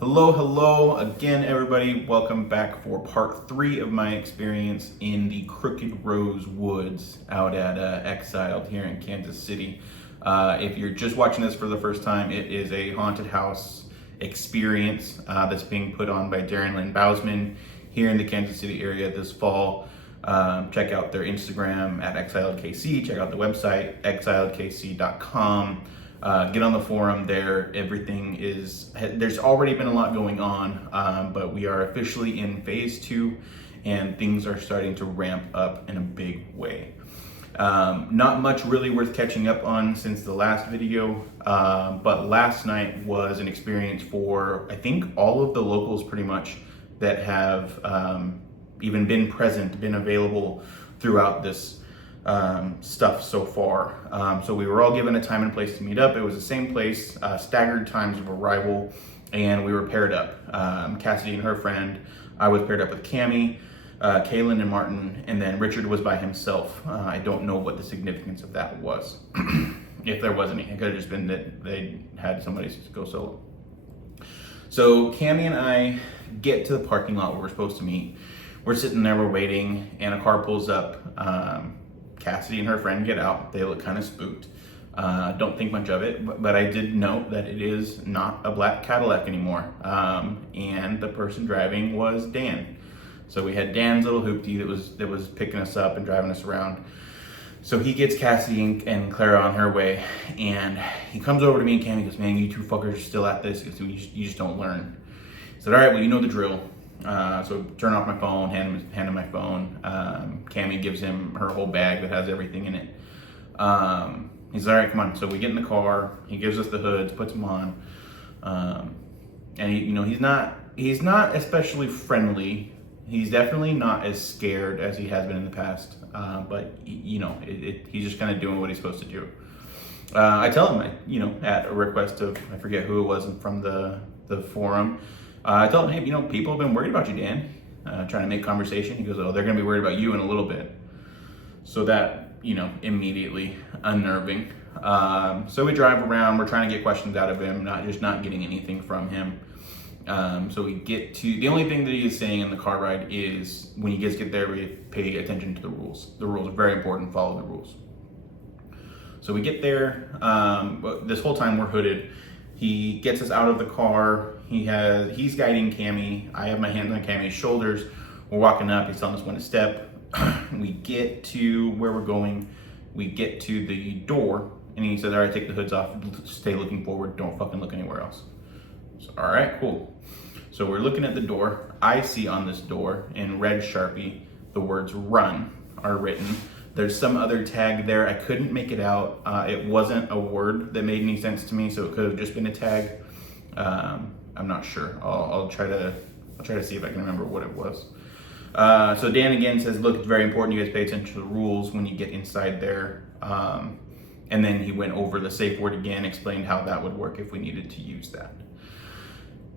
Hello again, everybody. Welcome back for part 3 of my experience in the Crooked Rose Woods out at Exiled here in Kansas City. If you're just watching this for the first time, it is a haunted house experience that's being put on by Darren Lynn Bousman here in the Kansas City area this fall. Check out their Instagram at ExiledKC. Check out the website, exiledkc.com. Get on the forum there. There's already been a lot going on, but we are officially in phase 2 and things are starting to ramp up in a big way. Not much really worth catching up on since the last video, but last night was an experience for, I think, all of the locals pretty much that have even been available throughout this stuff so far. So we were all given a time and place to meet up. It was the same place, staggered times of arrival, and we were paired up. Cassidy and her friend. I was paired up with Cammie, Kaylin and Martin, and then Richard was by himself. I don't know what the significance of that was. If there was any. It could have just been that they had somebody go solo. So Cammie and I get to the parking lot where we're supposed to meet. We're sitting there, we're waiting, and a car pulls up. Cassidy and her friend get out. They look kind of spooked. Don't think much of it, but I did note that it is not a black Cadillac anymore. And the person driving was Dan. So we had Dan's little hoopty that was picking us up and driving us around. So he gets Cassidy and Clara on her way, and he comes over to me and Cammie goes, "Man, you two fuckers are still at this. You just don't learn." I said, "All right, well, you know the drill." So turn off my phone, hand him my phone. Cammie gives him her whole bag that has everything in it. He's all right, come on. So we get in the car. He gives us the hoods, puts them on, and he's not especially friendly. He's definitely not as scared as he has been in the past. But he's just kind of doing what he's supposed to do. I tell him, at a request of, I forget who it was from the forum. I told him, hey, people have been worried about you, Dan. Trying to make conversation. He goes, oh, they're going to be worried about you in a little bit. So that, immediately unnerving. So we drive around. We're trying to get questions out of him, not getting anything from him. So we get to, the only thing that he is saying in the car ride is when you guys get there, we pay attention to the rules. The rules are very important. Follow the rules. So we get there. This whole time we're hooded. He gets us out of the car. He's guiding Cammie. I have my hands on Cammie's shoulders. We're walking up. He's telling us when to step. We get to where we're going. We get to the door, and he says, "All right, take the hoods off. Stay looking forward. Don't fucking look anywhere else." So, all right, cool. So we're looking at the door. I see on this door in red Sharpie the words "run" are written. There's some other tag there. I couldn't make it out. It wasn't a word that made any sense to me, so it could have just been a tag. I'm not sure. I'll try to see if I can remember what it was. So Dan again says, look, it's very important you guys pay attention to the rules when you get inside there. And then he went over the safe word again, explained how that would work if we needed to use that.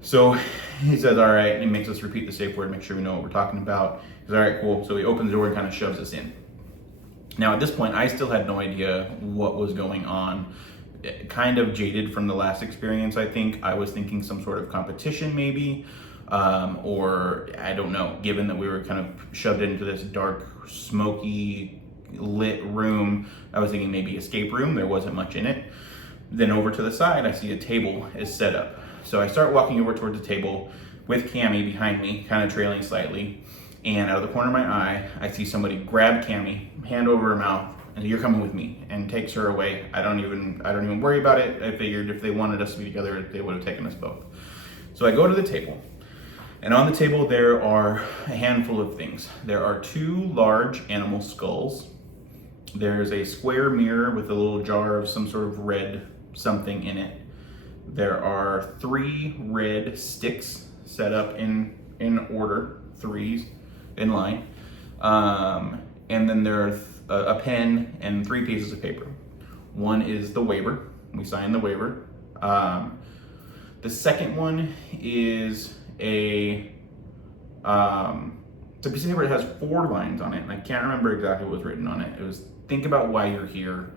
So he says, all right, and he makes us repeat the safe word, make sure we know what we're talking about. He says, all right, cool. So he opens the door and kind of shoves us in. Now at this point, I still had no idea what was going on. Kind of jaded from the last experience, I think. I was thinking some sort of competition maybe, or I don't know, given that we were kind of shoved into this dark, smoky, lit room, I was thinking maybe escape room. There wasn't much in it. Then over to the side, I see a table is set up. So I start walking over towards the table with Cammie behind me, kind of trailing slightly. And out of the corner of my eye, I see somebody grab Cammie, hand over her mouth, and you're coming with me, and takes her away. I don't even worry about it. I figured if they wanted us to be together, they would have taken us both. So I go to the table, and on the table there are a handful of things. There are 2 large animal skulls. There's a square mirror with a little jar of some sort of red something in it. There are 3 red sticks set up in order, 3s in line. And then there's a pen and 3 pieces of paper. One is the waiver. We signed the waiver. The second one is it's a piece of paper that has 4 lines on it, and I can't remember exactly what was written on it. It was, think about why you're here.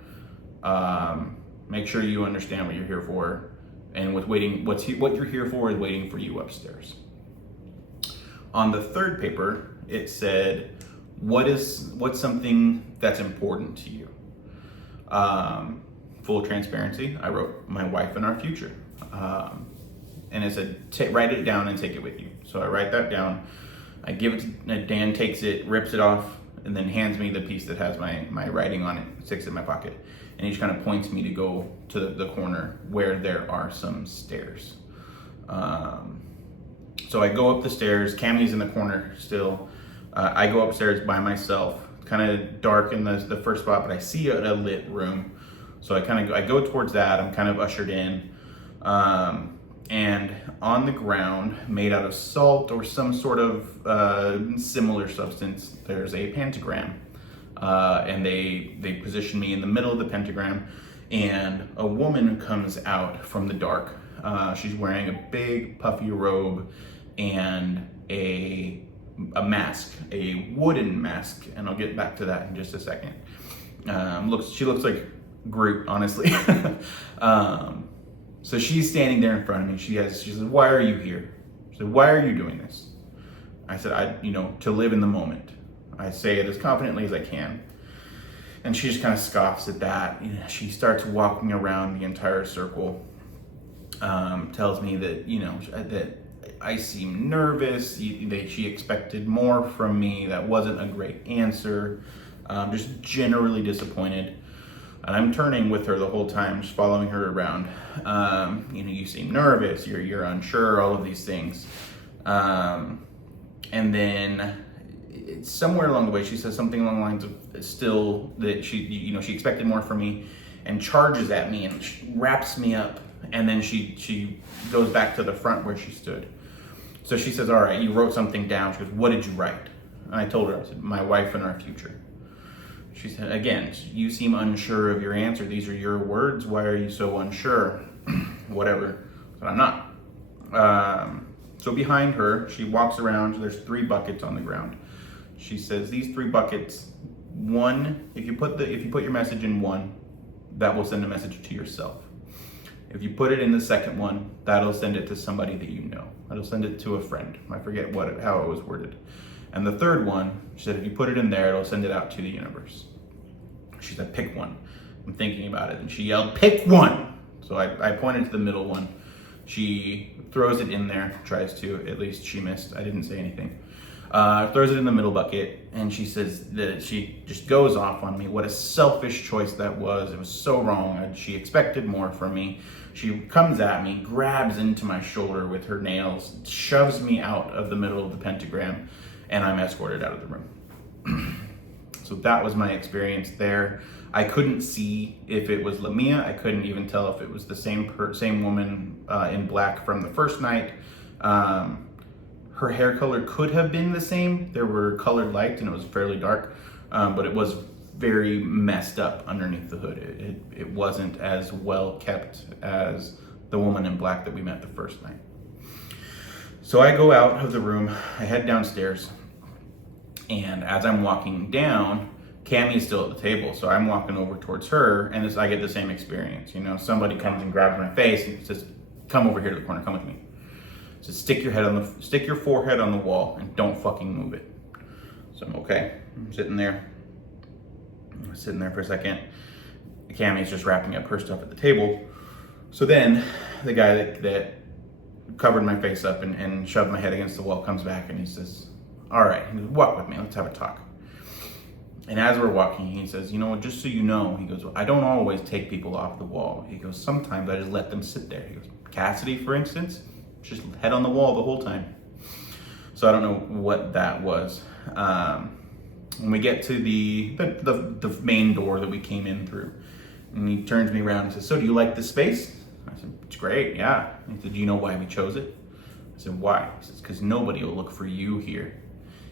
Make sure you understand what you're here for. And with waiting, what you're here for is waiting for you upstairs. On the third paper, it said, what's something that's important to you? Full transparency, I wrote my wife and our future. And it said, write it down and take it with you. So I write that down. I give it to Dan, takes it, rips it off, and then hands me the piece that has my writing on it, sticks it in my pocket. And he just kind of points me to go to the corner where there are some stairs. So I go up the stairs. Cammie's in the corner still. I go upstairs by myself, kind of dark in the first spot, but I see a lit room. So I go towards that. I'm kind of ushered in. And on the ground, made out of salt or some sort of similar substance, there's a pentagram. And they position me in the middle of the pentagram, and a woman comes out from the dark. She's wearing a big puffy robe and a mask, a wooden mask, and I'll get back to that in just a second. She looks like Groot, honestly. So she's standing there in front of me. She says, "Why are you here?" She said, "Why are you doing this?" I said, to live in the moment. I say it as confidently as I can. And she just kind of scoffs at that. She starts walking around the entire circle. Tells me that, that I seem nervous. She expected more from me. That wasn't a great answer. Just generally disappointed. And I'm turning with her the whole time, just following her around. You seem nervous, you're unsure, all of these things. And then somewhere along the way, she says something along the lines of still that she expected more from me, and charges at me and wraps me up. And then she goes back to the front where she stood. So she says, "All right, you wrote something down." She goes, "What did you write?" And I told her, I said, "My wife and our future." She said, "Again, you seem unsure of your answer. These are your words. Why are you so unsure?" Whatever. But I'm not. So behind her, she walks around. There's 3 buckets on the ground. She says, "These 3 buckets, one, if you put your message in one, that will send a message to yourself. If you put it in the second one, that'll send it to somebody that you know. That'll send it to a friend." I forget how it was worded. "And the third one," she said, "if you put it in there, it'll send it out to the universe." She said, "Pick one." I'm thinking about it, and she yelled, "Pick one!" So I pointed to the middle one. She throws it in there, tries to, at least she missed. I didn't say anything. Throws it in the middle bucket, and she says that she just goes off on me. What a selfish choice that was. It was so wrong. She expected more from me. She comes at me, grabs into my shoulder with her nails, shoves me out of the middle of the pentagram, and I'm escorted out of the room. So that was my experience there. I couldn't see if it was Lamia. I couldn't even tell if it was the same woman in black from the first night. Her hair color could have been the same. There were colored lights and it was fairly dark, but it was very messed up underneath the hood. It wasn't as well kept as the woman in black that we met the first night. So I go out of the room, I head downstairs, and as I'm walking down, Cammie's still at the table, so I'm walking over towards her, and I get the same experience. Somebody comes and grabs my face and says, "Come over here to the corner, come with me." So stick your forehead on the wall and don't fucking move it. So I'm okay. I'm sitting there for a second. Cammie's just wrapping up her stuff at the table. So then the guy that covered my face up and shoved my head against the wall comes back and he says, "All right, walk with me, let's have a talk." And as we're walking, he says, "Just so you know," he goes, "I don't always take people off the wall." He goes, "Sometimes I just let them sit there." He goes, "Cassidy, for instance, just head on the wall the whole time." So I don't know what that was. When we get to the main door that we came in through, and he turns me around and says, "So do you like this space?" I said, "It's great, yeah." He said, "Do you know why we chose it?" I said, "Why?" He says, "Because nobody will look for you here."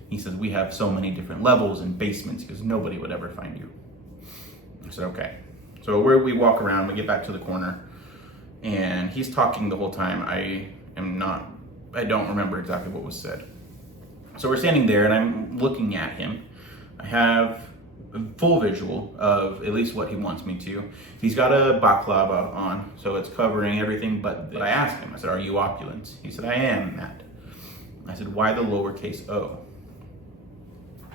He says, "We have so many different levels and basements." He goes, "Nobody would ever find you." I said, "Okay." So where we walk around, we get back to the corner, and he's talking the whole time. I don't remember exactly what was said. So we're standing there, and I'm looking at him. I have full visual of at least what he wants me to. He's got a baklava on, so it's covering everything but I asked him, I said, are you opulent? He said, I am, Matt. I said, why the lowercase o?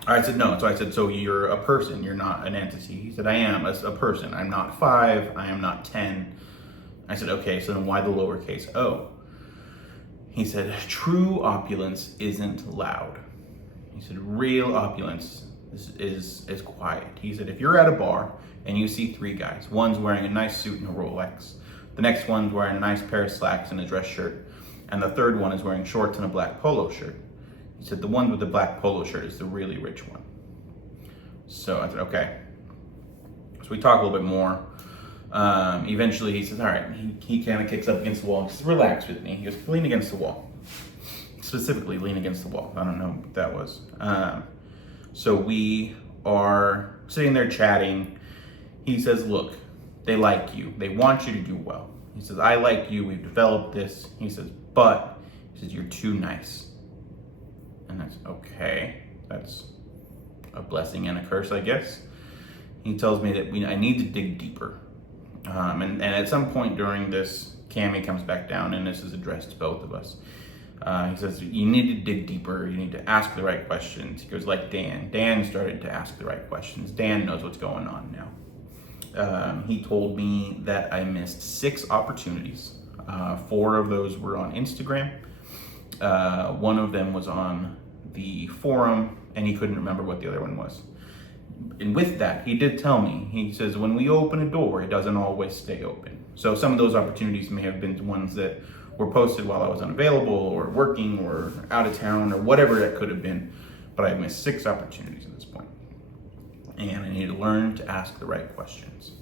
I said, no. So I said, so you're a person, you're not an entity. He said, I am a person. I'm not 5, I am not 10. I said, okay, so then why the lowercase o? He said, true opulence isn't loud. He said, real opulence is quiet. He said, if you're at a bar and you see 3 guys, one's wearing a nice suit and a Rolex, the next one's wearing a nice pair of slacks and a dress shirt, and the third one is wearing shorts and a black polo shirt. He said, the one with the black polo shirt is the really rich one. So I said, okay. So we talk a little bit more. Eventually he says, all right, he kind of kicks up against the wall and says, relax with me. He goes, lean against the wall. Specifically, lean against the wall. I don't know what that was. So we are sitting there chatting. He says, look, they like you. They want you to do well. He says, I like you. We've developed this. He says, but, he says, you're too nice. And that's okay. That's a blessing and a curse, I guess. He tells me that I need to dig deeper. And at some point during this, Cammy comes back down, and this is addressed to both of us. He says, you need to dig deeper. You need to ask the right questions. He goes, like Dan. Dan started to ask the right questions. Dan knows what's going on now. He told me that I missed 6 opportunities. 4 of those were on Instagram. One of them was on the forum, and he couldn't remember what the other one was. And with that, he did tell me, he says, when we open a door, it doesn't always stay open. So some of those opportunities may have been ones that were posted while I was unavailable or working or out of town or whatever it could have been. But I missed 6 opportunities at this point. And I need to learn to ask the right questions.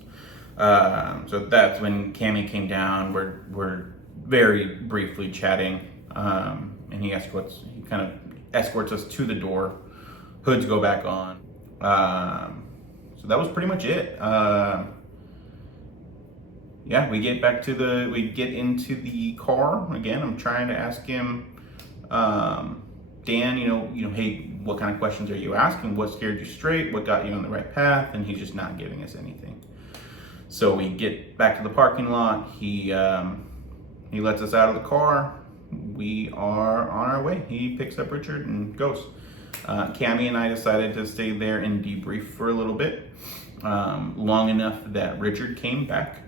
So that's when Cammy came down. We're very briefly chatting. And he kind of escorts us to the door. Hoods go back on. So that was pretty much it. Yeah, we get into the car again. I'm trying to ask him, Dan, hey, what kind of questions are you asking? What scared you straight? What got you on the right path? And he's just not giving us anything. So we get back to the parking lot. He lets us out of the car. We are on our way. He picks up Richard and goes. Cammy and I decided to stay there and debrief for a little bit, long enough that Richard came back.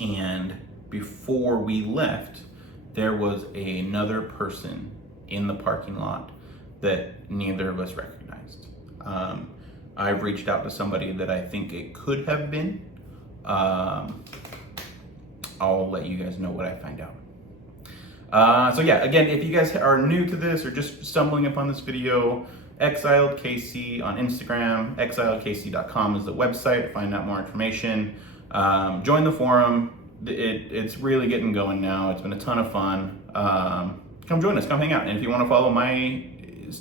And before we left, there was another person in the parking lot that neither of us recognized. I've reached out to somebody that I think it could have been. I'll let you guys know what I find out. So yeah, again, if you guys are new to this or just stumbling upon this video, Exiled KC on Instagram, exiledkc.com is the website to find out more information. Join the forum. It's really getting going now. It's been a ton of fun. Come join us, come hang out. And if you want to follow my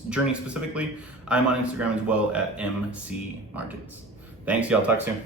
journey specifically, I'm on Instagram as well at MC Martins. Thanks, y'all. Talk soon.